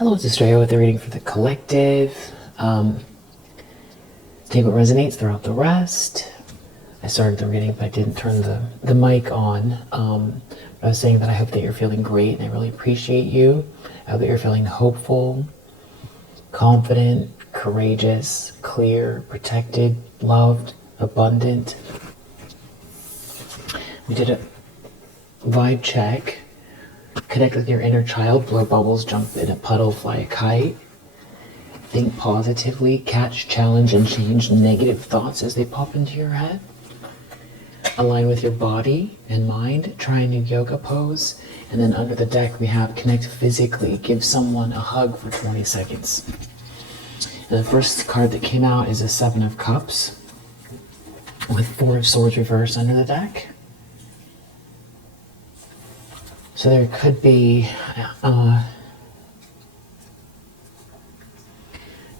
Hello, it's Estrella with the reading for the collective. Take what resonates, throw out the rest. I started the reading, but I didn't turn the mic on. I was saying that I hope that you're feeling great, and I really appreciate you. I hope that you're feeling hopeful, confident, courageous, clear, protected, loved, abundant. We did a vibe check. Connect with your inner child, blow bubbles, jump in a puddle, fly a kite. Think positively, catch, challenge, and change negative thoughts as they pop into your head. Align with your body and mind, try a new yoga pose. And then under the deck we have connect physically, give someone a hug for 20 seconds. And the first card that came out is a 7 of Cups with 4 of Swords reversed under the deck. So there could be, and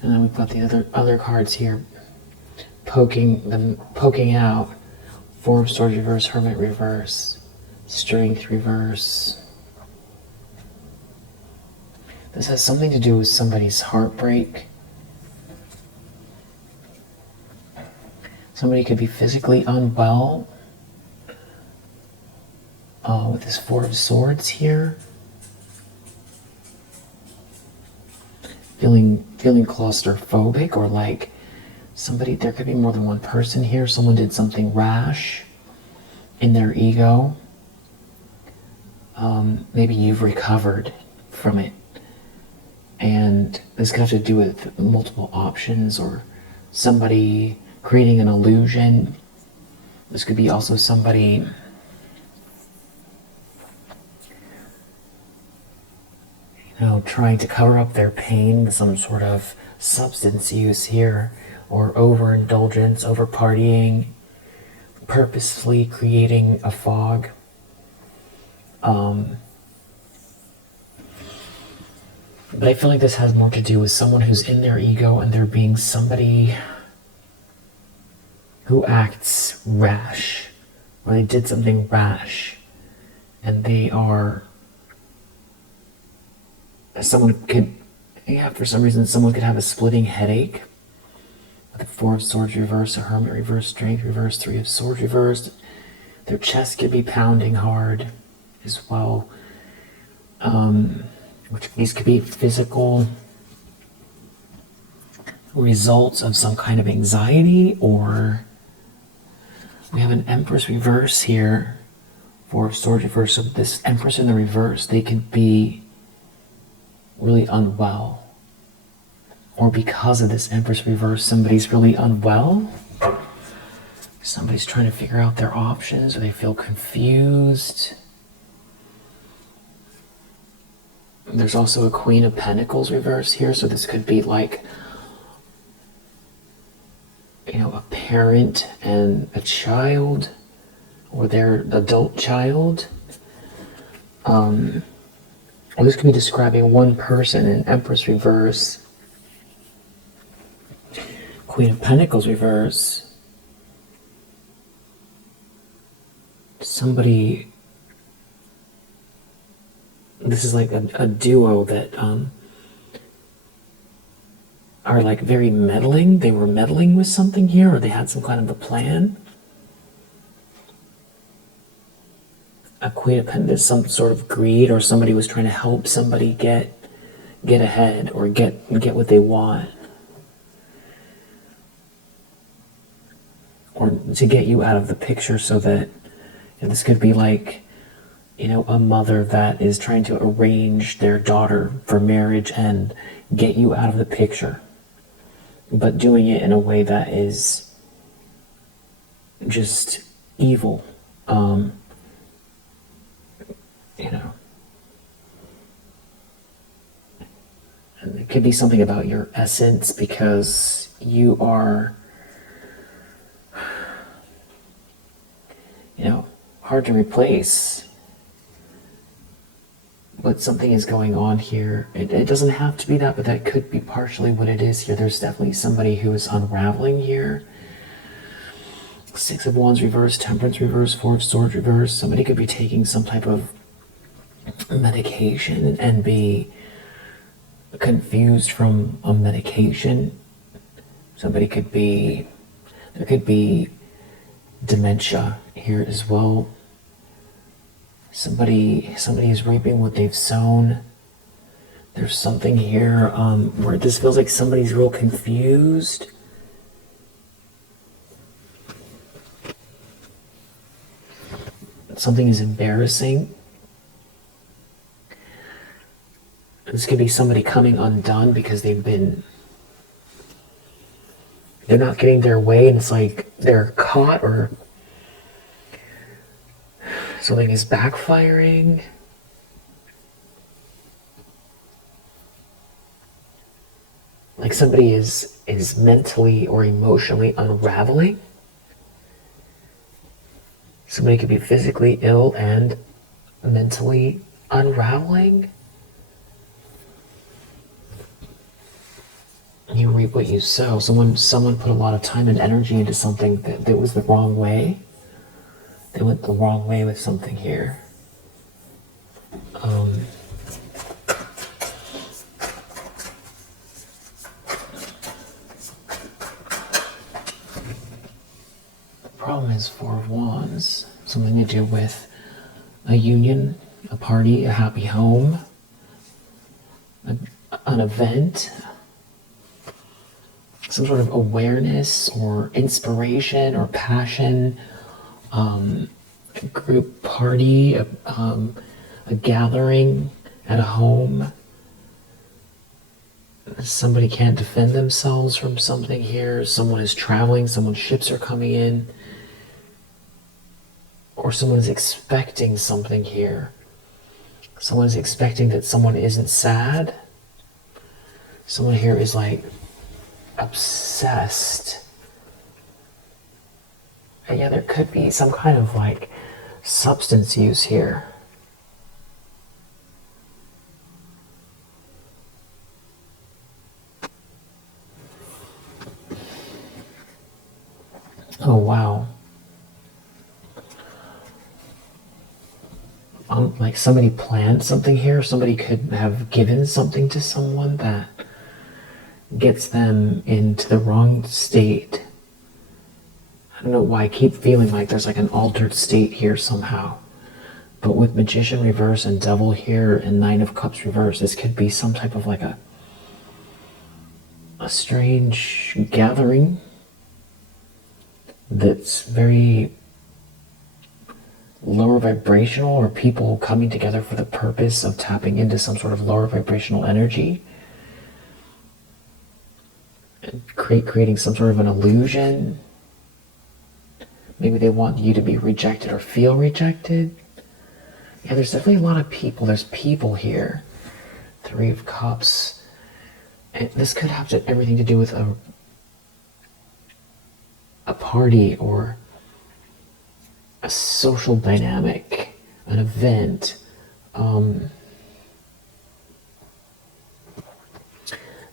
then we've got the other cards here, poking out. 4 of Swords reverse, Hermit reverse, Strength reverse. This has something to do with somebody's heartbreak. Somebody could be physically unwell. With this 4 of Swords here, feeling claustrophobic, or like somebody, there could be more than one person here. Someone did something rash in their ego. Maybe you've recovered from it, and this could have to do with multiple options or somebody creating an illusion. This could be also somebody trying to cover up their pain with some sort of substance use here, or overindulgence, over partying, purposefully creating a fog. But I feel like this has more to do with someone who's in their ego and they're being somebody who acts rash, or they did something rash, and they are, someone could, for some reason, someone could have a splitting headache with a 4 of Swords reverse, a Hermit reverse, Strength reverse, 3 of Swords reversed. Their chest could be pounding hard as well. Which these could be physical results of some kind of anxiety, or we have an Empress reverse here, 4 of Swords reverse. So this Empress in the reverse, they could be really unwell, or because of this Empress reverse, somebody's really unwell. Somebody's trying to figure out their options, or they feel confused. There's also a Queen of Pentacles reverse here, so this could be like, a parent and a child, or their adult child. Or this could be describing one person in Empress reverse, Queen of Pentacles reverse. Somebody, this is like a duo that are like very meddling. They were meddling with something here, or they had some kind of a plan. A Queen of Pentacles, some sort of greed, or somebody was trying to help somebody get ahead, or get what they want, or to get you out of the picture, so that this could be like, a mother that is trying to arrange their daughter for marriage and get you out of the picture, but doing it in a way that is just evil. And it could be something about your essence, because you are, hard to replace. But something is going on here. It doesn't have to be that, but that could be partially what it is here. There's definitely somebody who is unraveling here. 6 of Wands reverse, Temperance reverse, 4 of Swords reverse. Somebody could be taking some type of medication and be confused from a medication. There could be dementia here as well. Somebody is reaping what they've sown. There's something here where this feels like somebody's real confused. Something is embarrassing. This could be somebody coming undone because they're not getting their way, and it's like they're caught, or something is backfiring. Like somebody is mentally or emotionally unraveling. Somebody could be physically ill and mentally unraveling. You reap what you sow. Someone put a lot of time and energy into something that was the wrong way. They went the wrong way with something here. The problem is Four of Wands. Something to do with a union, a party, a happy home, an event, some sort of awareness or inspiration or passion, a group party, a gathering at a home. Somebody can't defend themselves from something here. Someone is traveling, someone's ships are coming in, or someone's expecting something here. Someone is expecting that someone isn't sad. Someone here is like obsessed. And yeah, there could be some kind of like substance use here. Oh wow. Like somebody planned something here. Somebody could have given something to someone that gets them into the wrong state. I don't know why I keep feeling like there's like an altered state here somehow. But with Magician reverse and Devil here and Nine of Cups reverse, this could be some type of like a strange gathering that's very lower vibrational, or people coming together for the purpose of tapping into some sort of lower vibrational energy and creating some sort of an illusion. Maybe they want you to be rejected or feel rejected. Yeah, there's definitely a lot of people. There's people here. Three of Cups. And this could have everything to do with a party or a social dynamic, an event.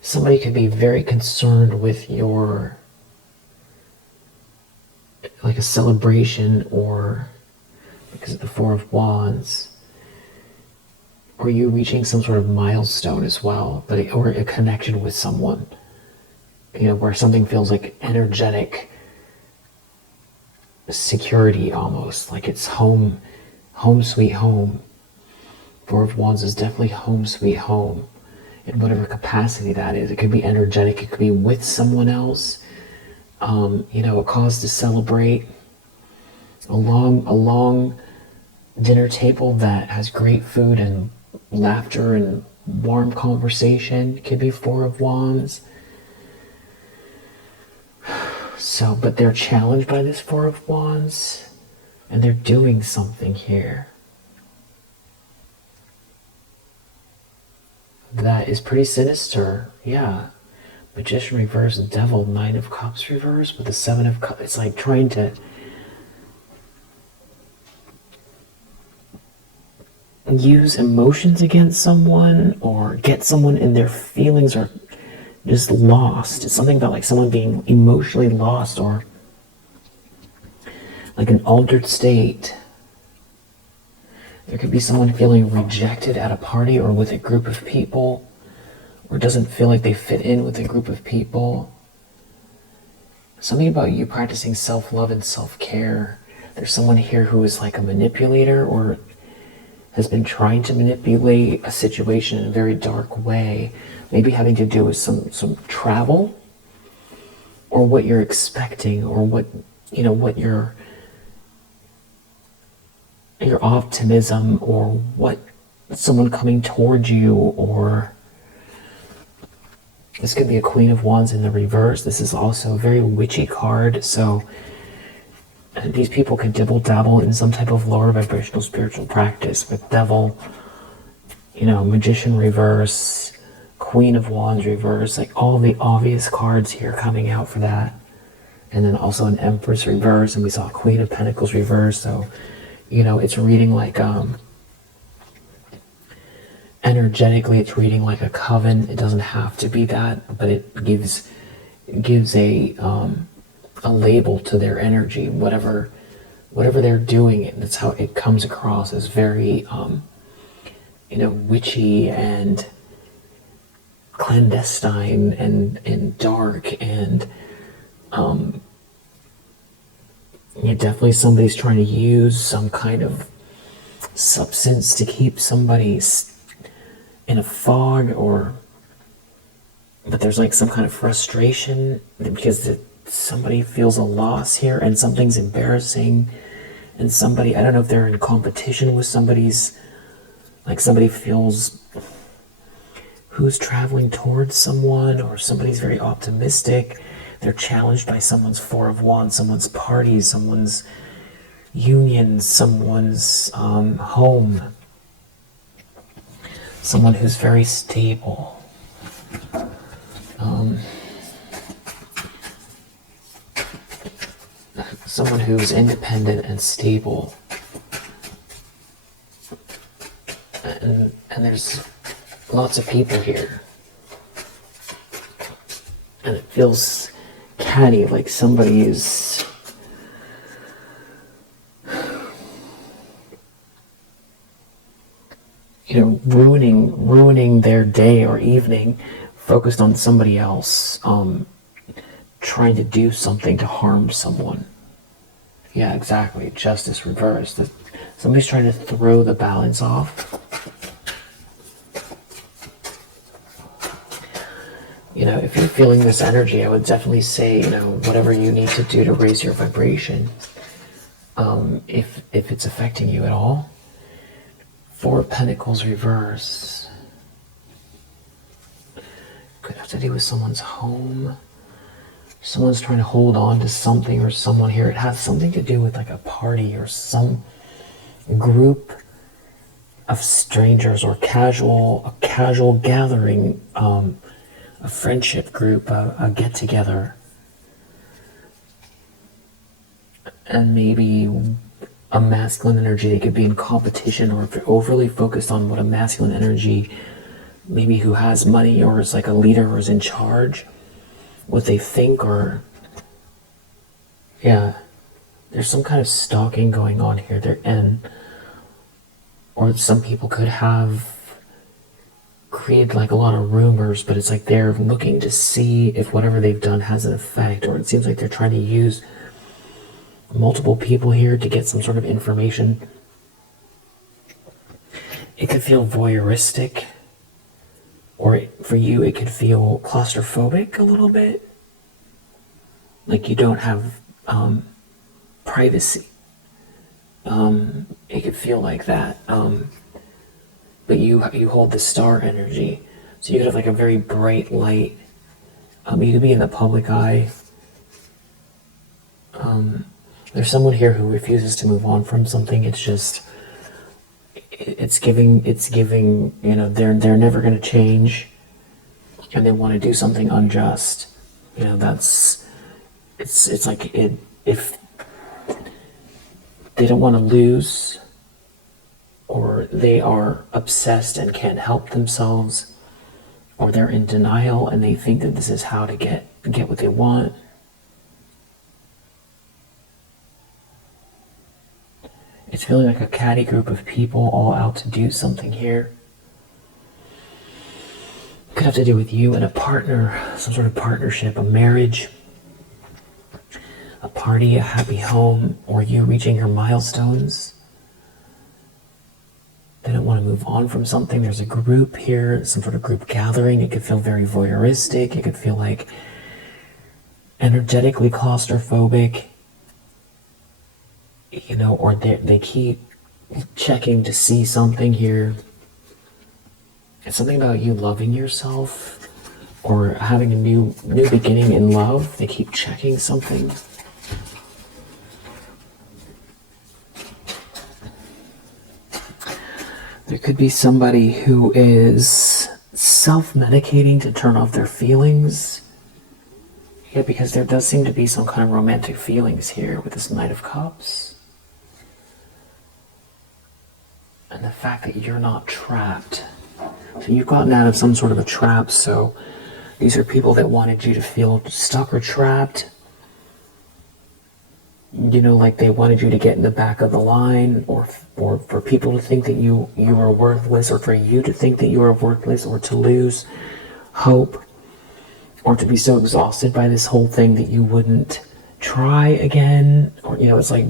Somebody could be very concerned with your, like a celebration, or because of the Four of Wands, or you reaching some sort of milestone as well, or a connection with someone, where something feels like energetic security, almost like it's home sweet home. Four of Wands is definitely home sweet home in whatever capacity that is. It could be energetic, it could be with someone else, a cause to celebrate, a long dinner table that has great food and laughter and warm conversation. It could be Four of Wands. So, but they're challenged by this Four of Wands, and they're doing something here that is pretty sinister. Yeah. Magician reverse, Devil, Nine of Cups reverse with the Seven of Cups. It's like trying to use emotions against someone, or get someone in their feelings, or just lost. It's something about like someone being emotionally lost, or like an altered state. There could be someone feeling rejected at a party or with a group of people, or doesn't feel like they fit in with a group of people. Something about you practicing self-love and self-care. There's someone here who is like a manipulator or has been trying to manipulate a situation in a very dark way, maybe having to do with some travel, or what you're expecting, or what your optimism, or what someone coming towards you, or this could be a Queen of Wands in the reverse. This is also a very witchy card, so these people could dibble-dabble in some type of lower vibrational spiritual practice with Devil, Magician reverse, Queen of Wands reverse, like all the obvious cards here coming out for that. And then also an Empress reverse, and we saw Queen of Pentacles reverse, so, it's reading like, energetically, it's reading like a coven. It doesn't have to be that, but it gives a label to their energy, whatever they're doing, and that's how it comes across as very witchy and clandestine and dark, and definitely somebody's trying to use some kind of substance to keep somebody in a fog, but there's like some kind of frustration because somebody feels a loss here, and something's embarrassing, and somebody, I don't know if they're in competition with somebody feels who's traveling towards someone, or somebody's very optimistic. They're challenged by someone's Four of Wands, someone's party, someone's union, someone's home, someone who's very stable. Someone who's independent and stable. And there's lots of people here. And it feels catty, like somebody is ruining their day or evening, focused on somebody else, trying to do something to harm someone. Yeah, exactly. Justice reversed. Somebody's trying to throw the balance off. If you're feeling this energy, I would definitely say, whatever you need to do to raise your vibration, if it's affecting you at all. Four of Pentacles reverse. Could have to do with someone's home. Someone's trying to hold on to something or someone here. It has something to do with like a party or some group of strangers, or a casual gathering, a friendship group, a get-together. And maybe a masculine energy, they could be in competition, or if you're overly focused on what a masculine energy, maybe who has money or is like a leader or is in charge, what they think, or there's some kind of stalking going on here. Or some people could have created like a lot of rumors, but it's like they're looking to see if whatever they've done has an effect, or it seems like they're trying to use multiple people here to get some sort of information. It could feel voyeuristic, or for you it could feel claustrophobic a little bit, like you don't have privacy. It could feel like that, but you hold the star energy, so you could have like a very bright light. You could be in the public eye. There's someone here who refuses to move on from something. It's giving, they're never going to change, and they want to do something unjust. It's like if they don't want to lose, or they are obsessed and can't help themselves, or they're in denial and they think that this is how to get what they want. It's feeling like a catty group of people all out to do something here. Could have to do with you and a partner, some sort of partnership, a marriage, a party, a happy home, or you reaching your milestones. They don't want to move on from something. There's a group here, some sort of group gathering. It could feel very voyeuristic. It could feel like energetically claustrophobic, or they keep checking to see something here. It's something about you loving yourself or having a new beginning in love. They keep checking something. There could be somebody who is self-medicating to turn off their feelings. Yeah, because there does seem to be some kind of romantic feelings here with this Knight of Cups. And the fact that you're not trapped. So you've gotten out of some sort of a trap, so these are people that wanted you to feel stuck or trapped. Like they wanted you to get in the back of the line, or for people to think that you are worthless, or for you to think that you are worthless, or to lose hope, or to be so exhausted by this whole thing that you wouldn't try again. Or it's like,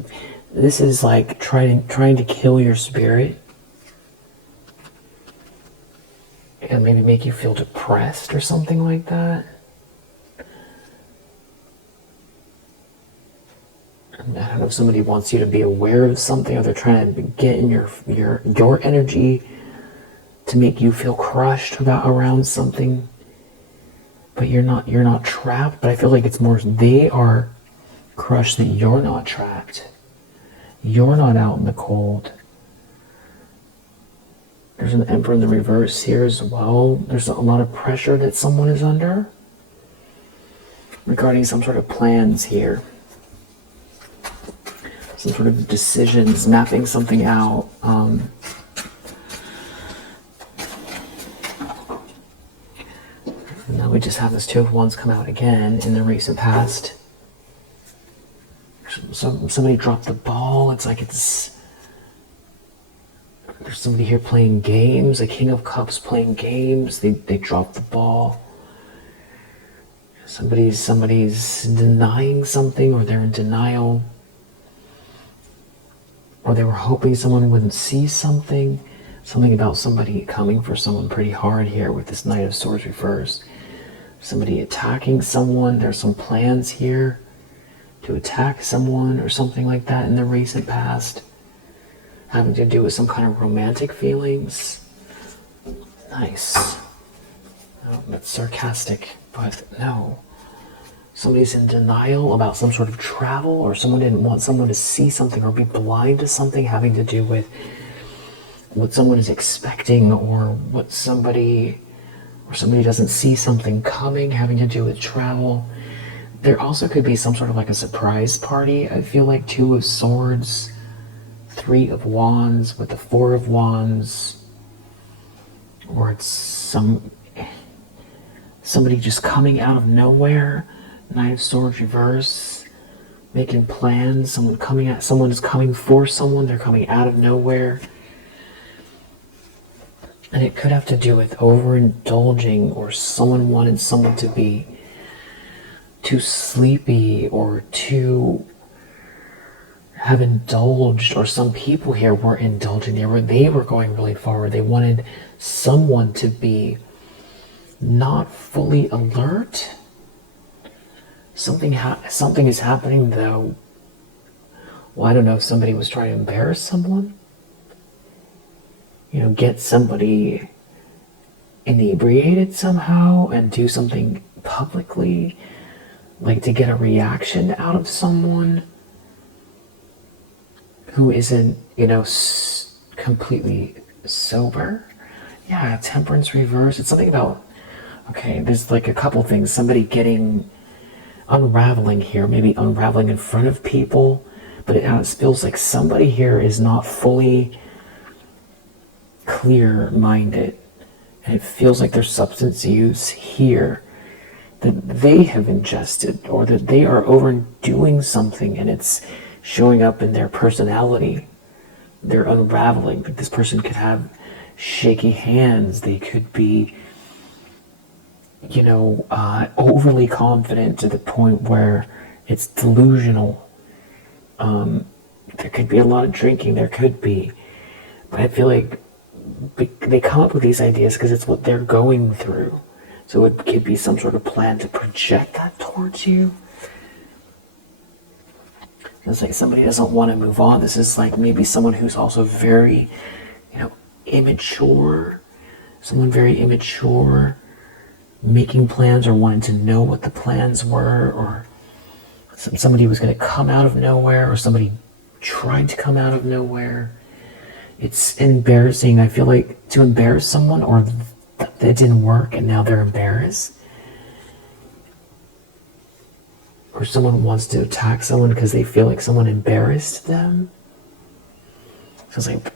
this is like trying to kill your spirit and maybe make you feel depressed or something like that. I don't know if somebody wants you to be aware of something, or they're trying to get in your energy to make you feel crushed around something. But you're not trapped. But I feel like it's more they are crushed that you're not trapped. You're not out in the cold. There's an Emperor in the reverse here as well. There's a lot of pressure that someone is under regarding some sort of plans here. Some sort of decisions, mapping something out. Now we just have this Two of Wands come out again in the recent past. So somebody dropped the ball. It's like there's somebody here playing games. A King of Cups playing games. They dropped the ball. Somebody's denying something, or they're in denial. Or they were hoping someone wouldn't see something. Something about somebody coming for someone pretty hard here with this Knight of Swords reversed. Somebody attacking someone. There's some plans here to attack someone or something like that in the recent past. Having to do with some kind of romantic feelings. Nice. Oh, that's sarcastic, but no. Somebody's in denial about some sort of travel, or someone didn't want someone to see something or be blind to something having to do with what someone is expecting, or what somebody doesn't see something coming having to do with travel. There also could be some sort of like a surprise party. I feel like Two of Swords, Three of Wands with the Four of Wands, or it's somebody just coming out of nowhere. Knight of Swords reverse, making plans. Someone is coming for someone. They're coming out of nowhere. And it could have to do with overindulging, or someone wanted someone to be too sleepy or to have indulged, or some people here were indulging. They were going really forward. They wanted someone to be not fully alert. Something is happening though. Well, I don't know if somebody was trying to embarrass someone. Get somebody inebriated somehow and do something publicly, like to get a reaction out of someone who isn't, completely sober. Yeah, Temperance reverse. It's something about, okay, there's like a couple things. Somebody unraveling here, maybe unraveling in front of people, but it feels like somebody here is not fully clear-minded, and it feels like there's substance use here that they have ingested, or that they are overdoing something, and it's showing up in their personality. They're unraveling. This person could have shaky hands. They could be overly confident to the point where it's delusional. There could be a lot of drinking, there could be. But I feel like they come up with these ideas because it's what they're going through. So it could be some sort of plan to project that towards you. It's like somebody doesn't want to move on. This is like maybe someone who's also very, immature. Someone very immature, making plans or wanting to know what the plans were, or somebody was going to come out of nowhere, or somebody tried to come out of nowhere. It's embarrassing. I feel like to embarrass someone, or that it didn't work and now they're embarrassed. Or someone wants to attack someone because they feel like someone embarrassed them. So it's like,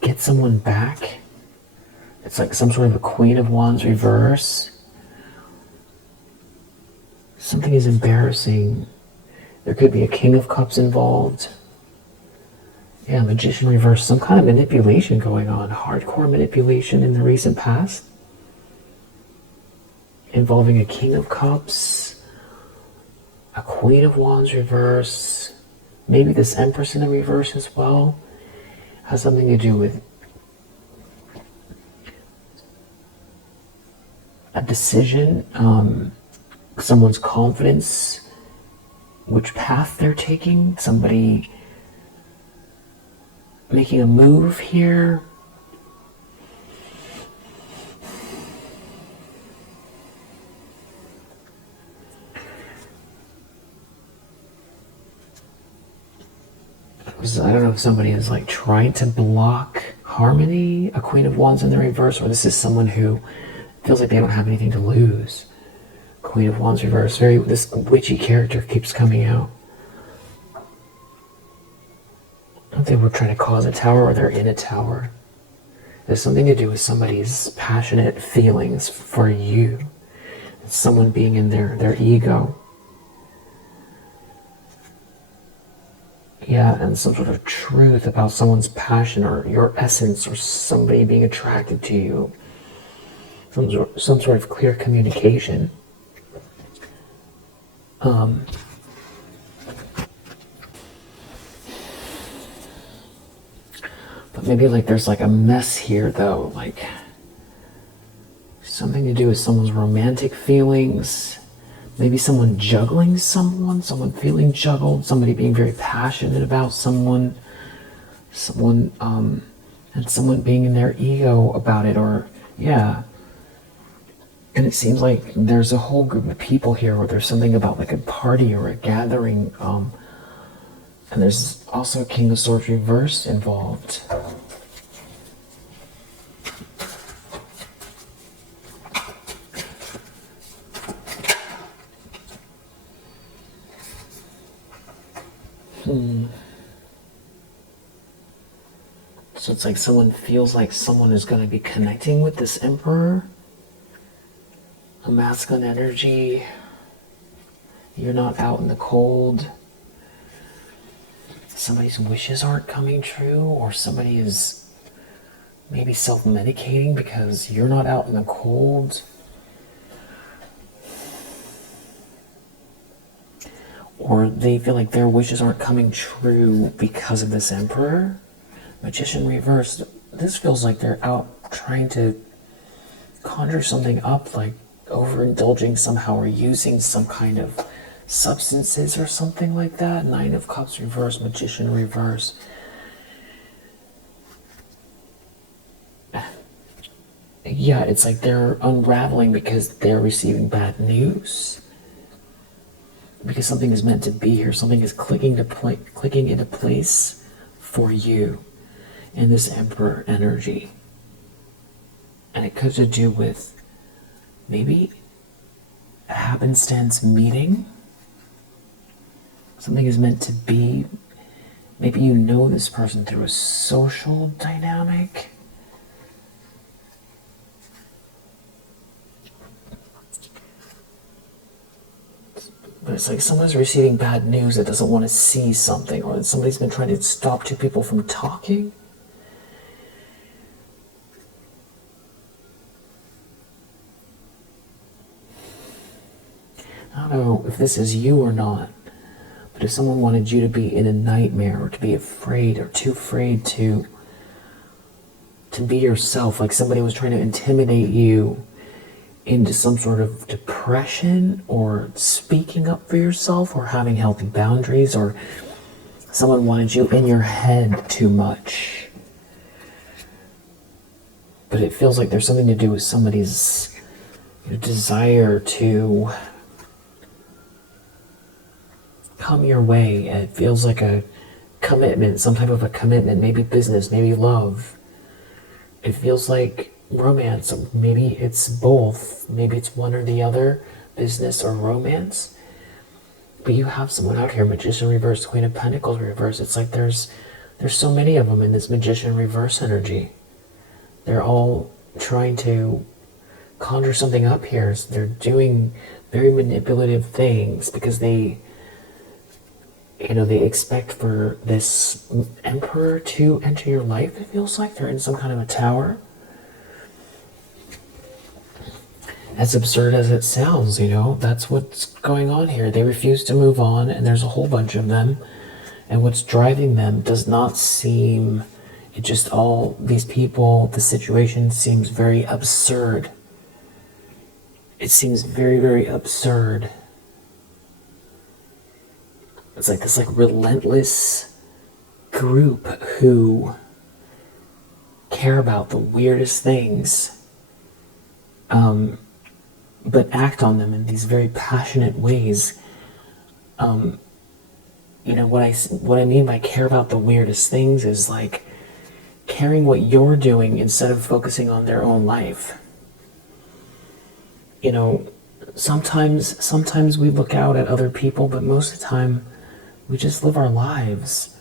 get someone back. It's like some sort of a Queen of Wands reverse. Something is embarrassing. There could be a King of Cups involved. Yeah, Magician reverse. Some kind of manipulation going on. Hardcore manipulation in the recent past. Involving a King of Cups. A Queen of Wands reverse. Maybe this Empress in the reverse as well. Has something to do with a decision, someone's confidence, which path they're taking, somebody making a move here. I don't know if somebody is like trying to block harmony, a Queen of Wands in the reverse, or this is someone who feels like they don't have anything to lose. Queen of Wands reverse. This witchy character keeps coming out. I don't think we're trying to cause a tower, or they're in a tower. There's something to do with somebody's passionate feelings for you. It's someone being in their ego. Yeah, and some sort of truth about someone's passion or your essence, or somebody being attracted to you. Some sort of clear communication. But maybe like there's like a mess here though, like something to do with someone's romantic feelings. Maybe someone juggling someone feeling juggled, somebody being very passionate about someone, and someone being in their ego about it, or, yeah. And it seems like there's a whole group of people here, or there's something about like a party or a gathering, and there's also a King of Swords reverse involved. So it's like someone feels like someone is going to be connecting with this Emperor. A masculine energy. You're not out in the cold. Somebody's wishes aren't coming true, or somebody is maybe self-medicating because you're not out in the cold. Or they feel like their wishes aren't coming true because of this Emperor. Magician reversed. This feels like they're out trying to conjure something up, like overindulging somehow, or using some kind of substances or something like that. Nine of Cups reverse, Magician reverse. Yeah, it's like they're unraveling because they're receiving bad news. Because something is meant to be here. Something is clicking into place for you in this Emperor energy. And it could have to do with maybe a happenstance meeting. Something is meant to be. Maybe you know this person through a social dynamic. But it's like someone's receiving bad news that doesn't want to see something, or that somebody's been trying to stop two people from talking. I don't know if this is you or not, but if someone wanted you to be in a nightmare or to be afraid or too afraid to be yourself, like somebody was trying to intimidate you into some sort of depression or speaking up for yourself or having healthy boundaries, or someone wanted you in your head too much. But it feels like there's something to do with somebody's desire to come your way. It feels like a commitment, some type of a commitment, maybe business, maybe love. It feels like romance. Maybe it's both. Maybe it's one or the other, business or romance. But you have someone out here, Magician reverse, Queen of Pentacles reverse. It's like there's so many of them in this Magician reverse energy. They're all trying to conjure something up here. They're doing very manipulative things because they expect for this emperor to enter your life. It feels like they're in some kind of a tower. As absurd as it sounds, that's what's going on here. They refuse to move on, and there's a whole bunch of them. And what's driving them does not seem, it just all, these people, the situation seems very absurd. It seems very, very absurd. It's like this relentless group who care about the weirdest things, but act on them in these very passionate ways. What I mean by care about the weirdest things is like caring what you're doing instead of focusing on their own life. Sometimes we look out at other people, but most of the time we just live our lives.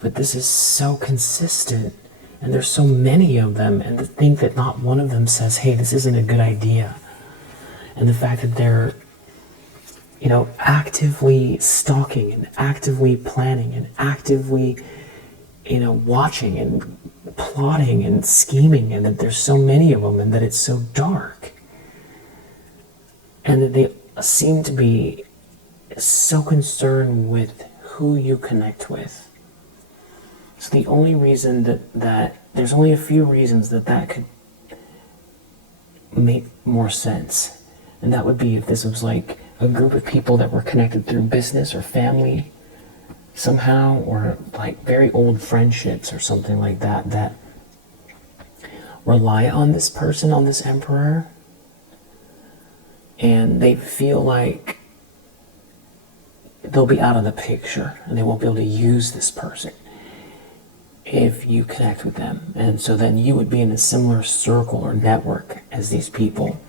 But this is so consistent, and there's so many of them, and to think that not one of them says, hey, this isn't a good idea. And the fact that they're, actively stalking and actively planning and actively, watching and plotting and scheming, and that there's so many of them and that it's so dark. And that they seem to be so concerned with who you connect with. So the only reason that there's only a few reasons that could make more sense. And that would be if this was like a group of people that were connected through business or family somehow, or like very old friendships or something like that rely on this person, on this emperor, and they feel like they'll be out of the picture and they won't be able to use this person if you connect with them. And so then you would be in a similar circle or network as these people.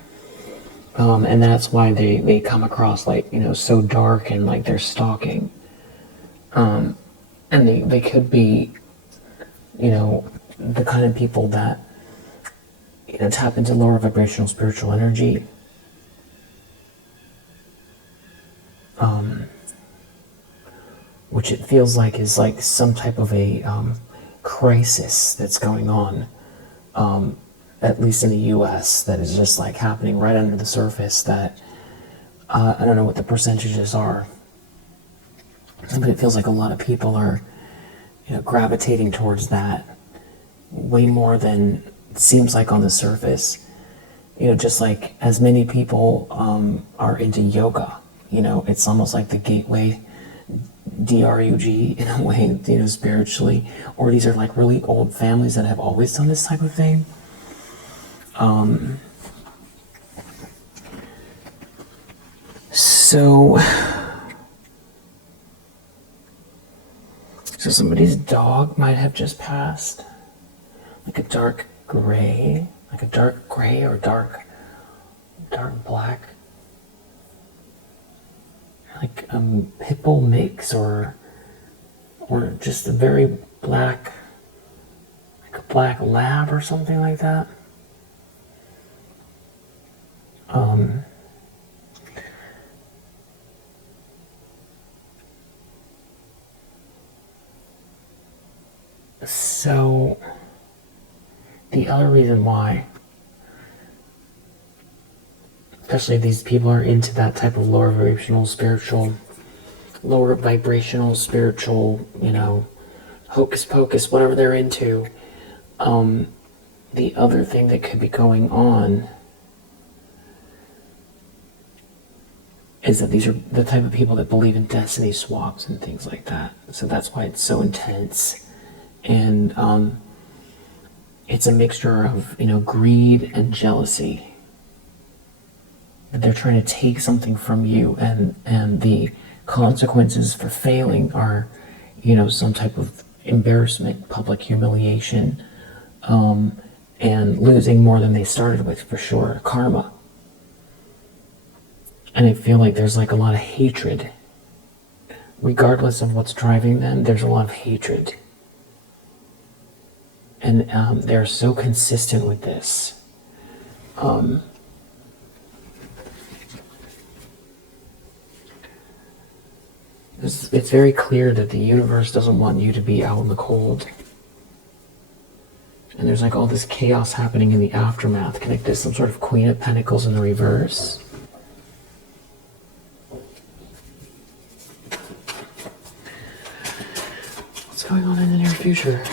And that's why they come across like, so dark and like they're stalking. And they could be, the kind of people that, tap into lower vibrational spiritual energy. Which it feels like is like some type of a crisis that's going on, at least in the US, that is just like happening right under the surface that, I don't know what the percentages are, but it feels like a lot of people are, gravitating towards that way more than it seems like on the surface. Just like as many people are into yoga, it's almost like the gateway, DRUG in a way, spiritually, or these are like really old families that have always done this type of thing. So somebody's dog might have just passed, like a dark gray or dark black, like a pit bull mix, or just a very black, like a black lab or something like that. So the other reason why especially if these people are into that type of lower vibrational, spiritual, hocus pocus, whatever they're into. The other thing that could be going on is that these are the type of people that believe in destiny swaps and things like that. So that's why it's so intense. And it's a mixture of, greed and jealousy. That they're trying to take something from you, and the consequences for failing are, some type of embarrassment, public humiliation, and losing more than they started with, for sure, karma. And I feel like there's like a lot of hatred. Regardless of what's driving them, there's a lot of hatred. And they're so consistent with this. It's very clear that the universe doesn't want you to be out in the cold. And there's like all this chaos happening in the aftermath, connected to some sort of Queen of Pentacles in the reverse. What's going on in the near future?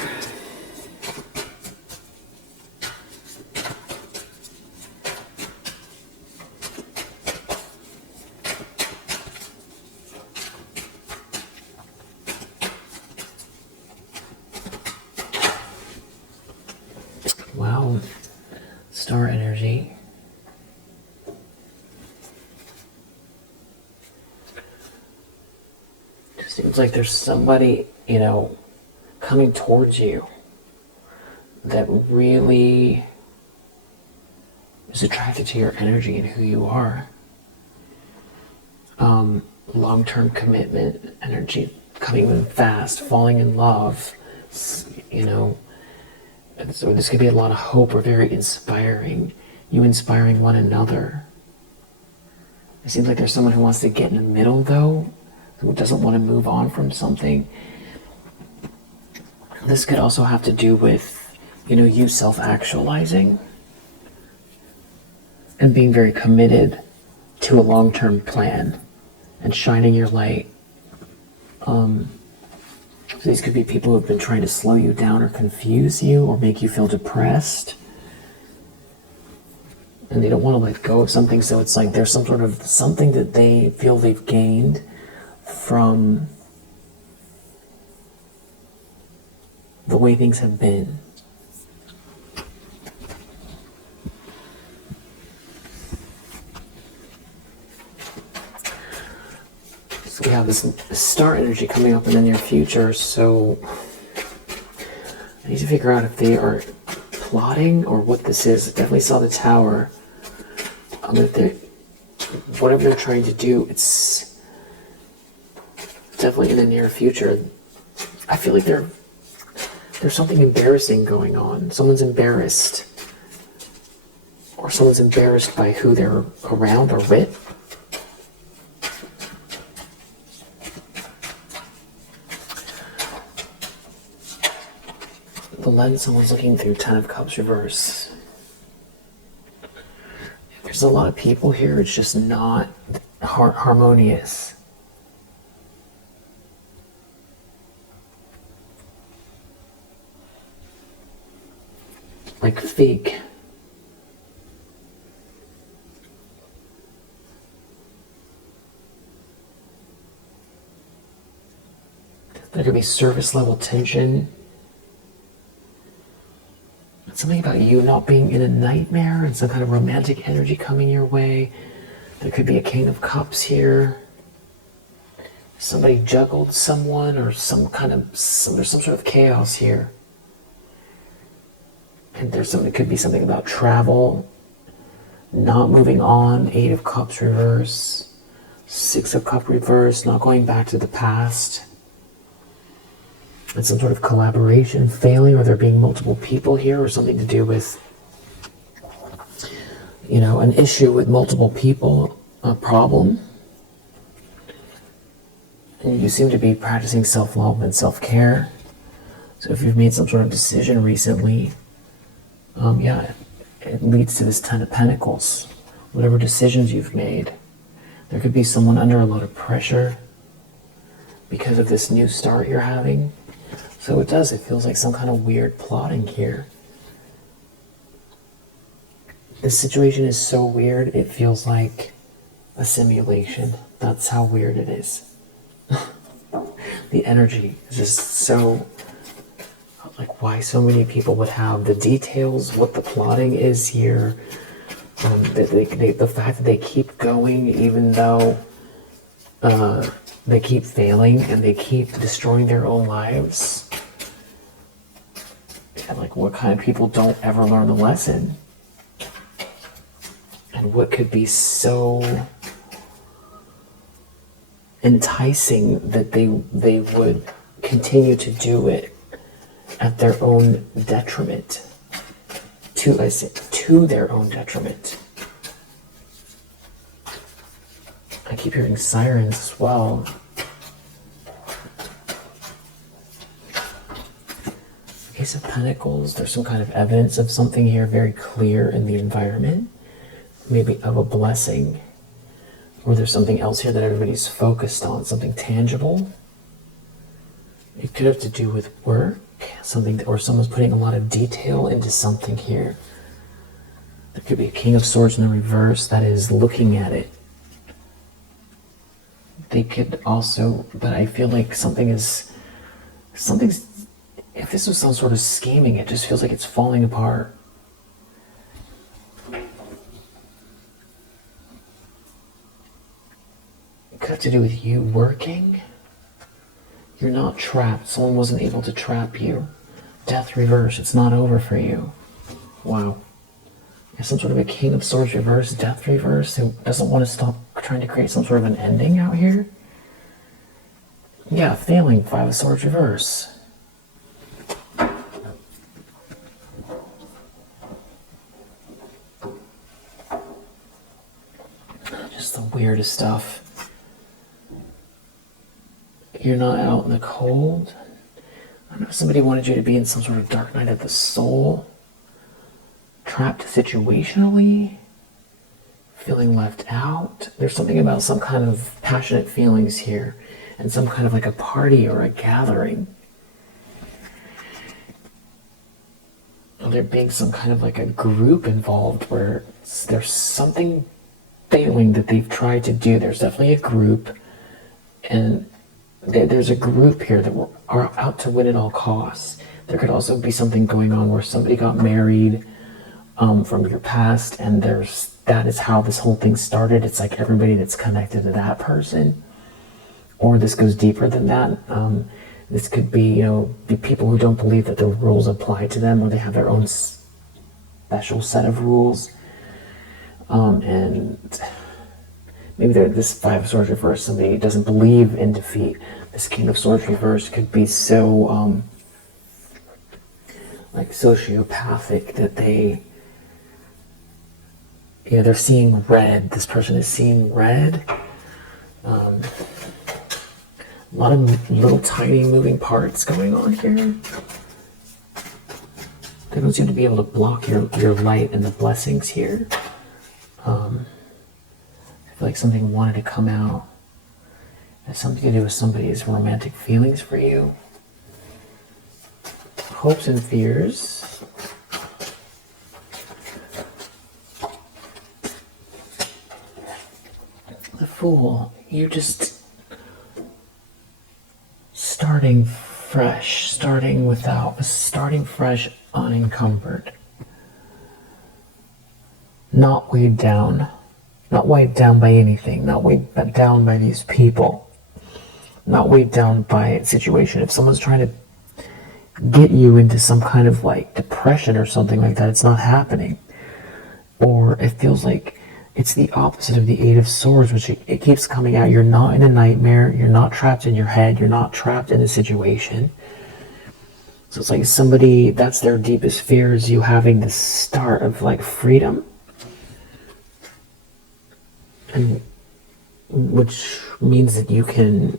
Wow, star energy. Just seems like there's somebody, coming towards you that really is attracted to your energy and who you are. Long-term commitment, energy coming in fast, falling in love, And so this could be a lot of hope, or very inspiring. You inspiring one another. It seems like there's someone who wants to get in the middle, though, who doesn't want to move on from something. This could also have to do with, you self-actualizing and being very committed to a long-term plan and shining your light. So these could be people who have been trying to slow you down or confuse you or make you feel depressed. And they don't want to let go of something, so it's like there's some sort of something that they feel they've gained from the way things have been. So we have this star energy coming up in the near future, so I need to figure out if they are plotting or what this is. I definitely saw the tower. Whatever they're trying to do, it's definitely in the near future. I feel like there's something embarrassing going on. Someone's embarrassed. Or someone's embarrassed by who they're around or with. The lens someone's looking through, 10 of Cups reverse. There's a lot of people here, it's just not harmonious. Like fake. There could be surface level tension. Something about you not being in a nightmare and some kind of romantic energy coming your way. There could be a King of Cups here. Somebody juggled someone, or there's some sort of chaos here. And it could be something about travel, not moving on, 8 of Cups reverse, 6 of Cups reverse, not going back to the past. And some sort of collaboration failing, or there being multiple people here, or something to do with, an issue with multiple people, a problem. And you seem to be practicing self-love and self-care. So if you've made some sort of decision recently, it leads to this 10 of Pentacles, whatever decisions you've made. There could be someone under a lot of pressure because of this new start you're having. So it feels like some kind of weird plotting here. This situation is so weird, it feels like a simulation. That's how weird it is. The energy is just so, like, why so many people would have the details, what the plotting is here, the fact that they keep going even though they keep failing and they keep destroying their own lives. And like, what kind of people don't ever learn the lesson? And what could be so enticing that they would continue to do it at their own detriment, to their own detriment. I keep hearing sirens as well. Ace of Pentacles, there's some kind of evidence of something here very clear in the environment, maybe of a blessing, or there's something else here that everybody's focused on, something tangible. It could have to do with work, something, or someone's putting a lot of detail into something here. There could be a King of Swords in the reverse that is looking at it. They could also, but I feel like something's, if this was some sort of scheming, it just feels like it's falling apart. It could have to do with you working. You're not trapped. Someone wasn't able to trap you. Death reverse. It's not over for you. Wow. There's some sort of a King of Swords reverse, Death reverse, who doesn't want to stop trying to create some sort of an ending out here. Yeah, failing. Five of Swords reverse. Just the weirdest stuff. You're not out in the cold. I don't know if somebody wanted you to be in some sort of dark night of the soul. Trapped situationally. Feeling left out. There's something about some kind of passionate feelings here. And some kind of like a party or a gathering. Or there being some kind of like a group involved where there's something failing that they've tried to do. There's definitely a group. And there's a group here that are out to win at all costs. There could also be something going on where somebody got married from your past, and that is how this whole thing started. It's like everybody that's connected to that person, or this goes deeper than that. This could be, the people who don't believe that the rules apply to them, or they have their own special set of rules, and maybe this Five of Swords reverse, somebody doesn't believe in defeat. This King of Swords reverse could be so like sociopathic that they're seeing red. This person is seeing red. A lot of little tiny moving parts going on here. They don't seem to be able to block your light and the blessings here. I feel like something wanted to come out. It has something to do with somebody's romantic feelings for you. Hopes and fears. The Fool. You're just starting fresh, starting fresh, unencumbered. Not weighed down. Not weighed down by anything. Not weighed down by these people. Not weighed down by a situation. If someone's trying to get you into some kind of like depression or something like that, it's not happening. Or it feels like it's the opposite of the Eight of Swords, which it keeps coming out. You're not in a nightmare. You're not trapped in your head. You're not trapped in a situation. So it's like somebody, that's their deepest fear, is you having the start of like freedom. And which means that you can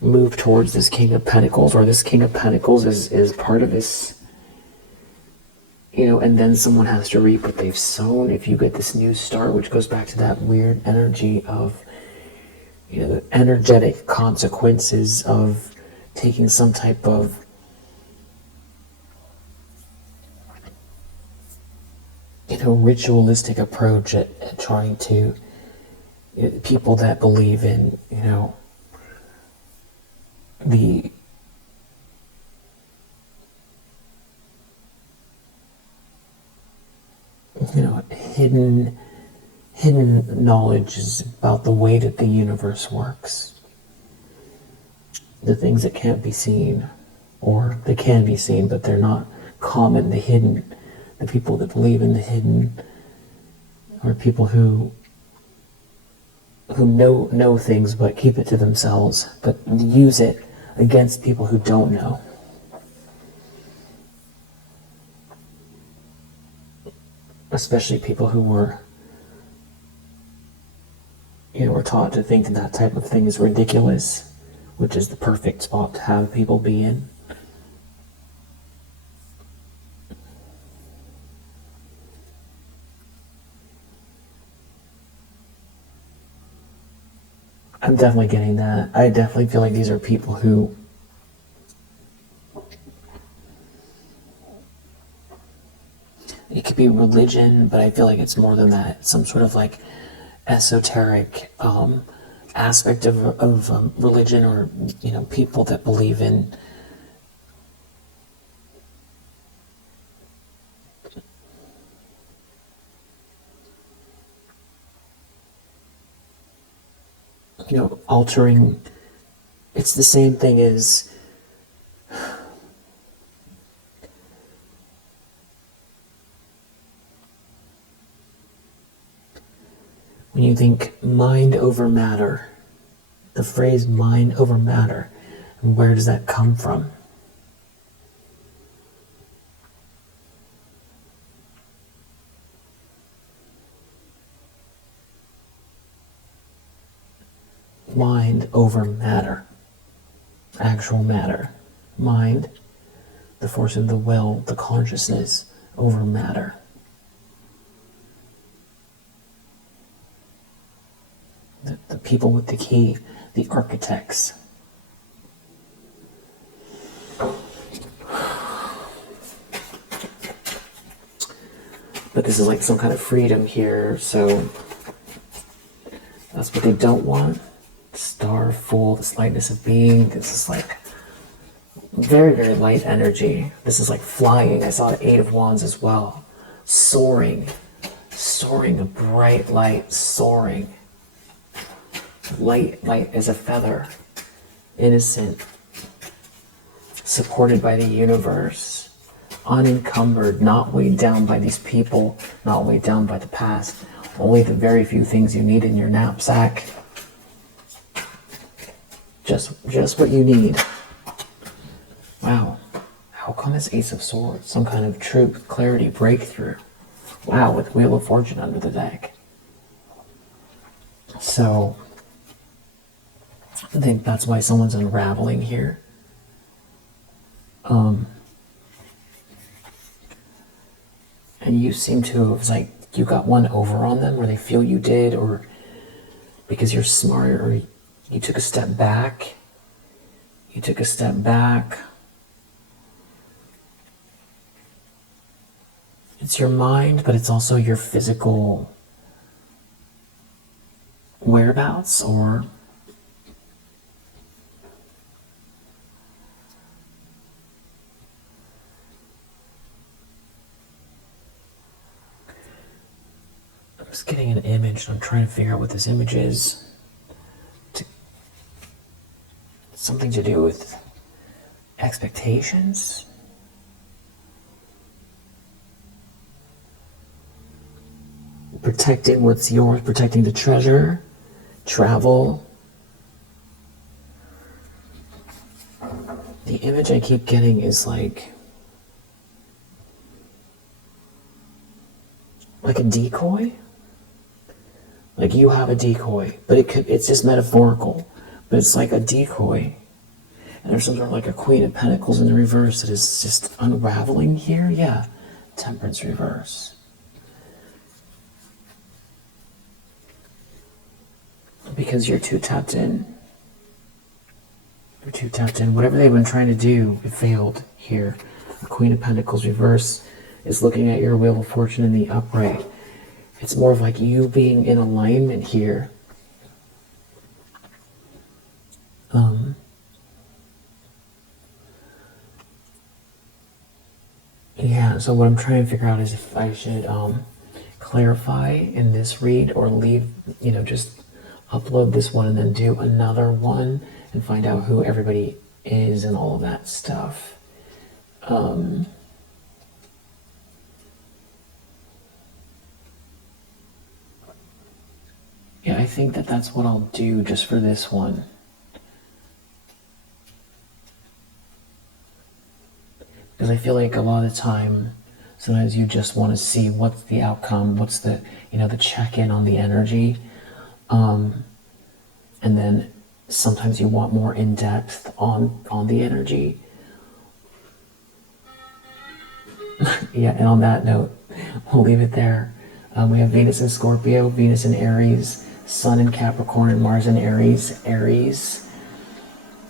move towards this King of Pentacles, or this King of Pentacles is part of this and then someone has to reap what they've sown. If you get this new start, which goes back to that weird energy of, the energetic consequences of taking some type of ritualistic approach at trying to, people that believe in, the hidden knowledge is about the way that the universe works. The things that can't be seen, or they can be seen, but they're not common, the hidden. The people that believe in the hidden are people who know things but keep it to themselves, but use it against people who don't know. Especially people who were taught to think that type of thing is ridiculous, which is the perfect spot to have people be in. I'm definitely getting that. I definitely feel like these are people who it could be religion, but I feel like it's more than that. Some sort of like esoteric aspect of religion, or people that believe in altering. It's the same thing as when you think mind over matter, the phrase mind over matter, and where does that come from? Mind over matter, actual matter. Mind, the force of the will, the consciousness over matter. The people with the key, the architects. But this is like some kind of freedom here, so that's what they don't want. Star, Fool, this lightness of being. This is like very, very light energy. This is like flying. I saw the Eight of Wands as well. Soaring, a bright light, soaring. Light as a feather, innocent, supported by the universe, unencumbered, not weighed down by these people, not weighed down by the past. Only the very few things you need in your knapsack. Just what you need. Wow. How come it's Ace of Swords? Some kind of truth, clarity, breakthrough. Wow, with Wheel of Fortune under the deck. So I think that's why someone's unraveling here. And you seem to have, like, you got one over on them, or they feel you did, or because you're smart, or you took a step back. It's your mind, but it's also your physical whereabouts, or I'm just getting an image, and I'm trying to figure out what this image is. Something to do with expectations. Protecting what's yours, protecting the treasure, travel. The image I keep getting is like a decoy. Like you have a decoy, but it's just metaphorical. But it's like a decoy. And there's some sort of like a Queen of Pentacles in the reverse that is just unraveling here. Yeah. Temperance reverse. Because you're too tapped in. You're too tapped in. Whatever they've been trying to do, it failed here. The Queen of Pentacles reverse is looking at your Wheel of Fortune in the upright. It's more of like you being in alignment here. Yeah, so what I'm trying to figure out is if I should clarify in this read or leave, just upload this one and then do another one and find out who everybody is and all of that stuff. Yeah, I think that that's what I'll do just for this one. Because I feel like a lot of the time, sometimes you just want to see what's the outcome, what's the, the check-in on the energy. And then sometimes you want more in-depth on the energy. Yeah, and on that note, we'll leave it there. We have Venus in Scorpio, Venus in Aries, Sun in Capricorn, and Mars in Aries,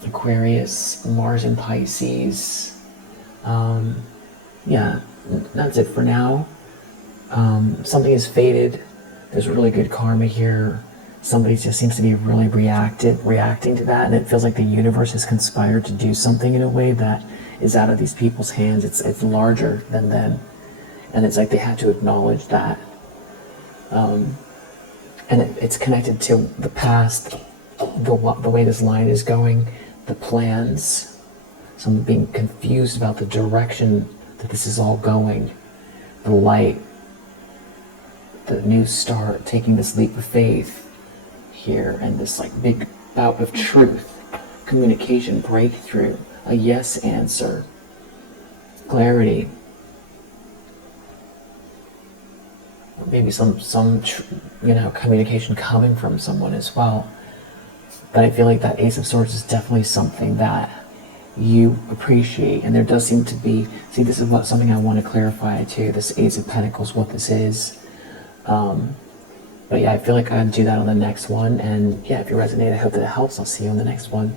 Aquarius, Mars in Pisces. Yeah, that's it for now. Something is fated. There's really good karma here. Somebody just seems to be really reacting to that, and it feels like the universe has conspired to do something in a way that is out of these people's hands. It's larger than them, and it's like they had to acknowledge that. And it's connected to the past, the way this line is going, the plans. So I'm being confused about the direction that this is all going. The light, the new start, taking this leap of faith here, and this like big bout of truth, communication breakthrough, a yes answer, clarity. Maybe some communication coming from someone as well. But I feel like that Ace of Swords is definitely something that you appreciate, and there does seem to be, this is something I want to clarify too, this Ace of Pentacles, what this is. But yeah, I feel like I'll do that on the next one, and yeah, if you resonate, I hope that it helps. I'll see you on the next one.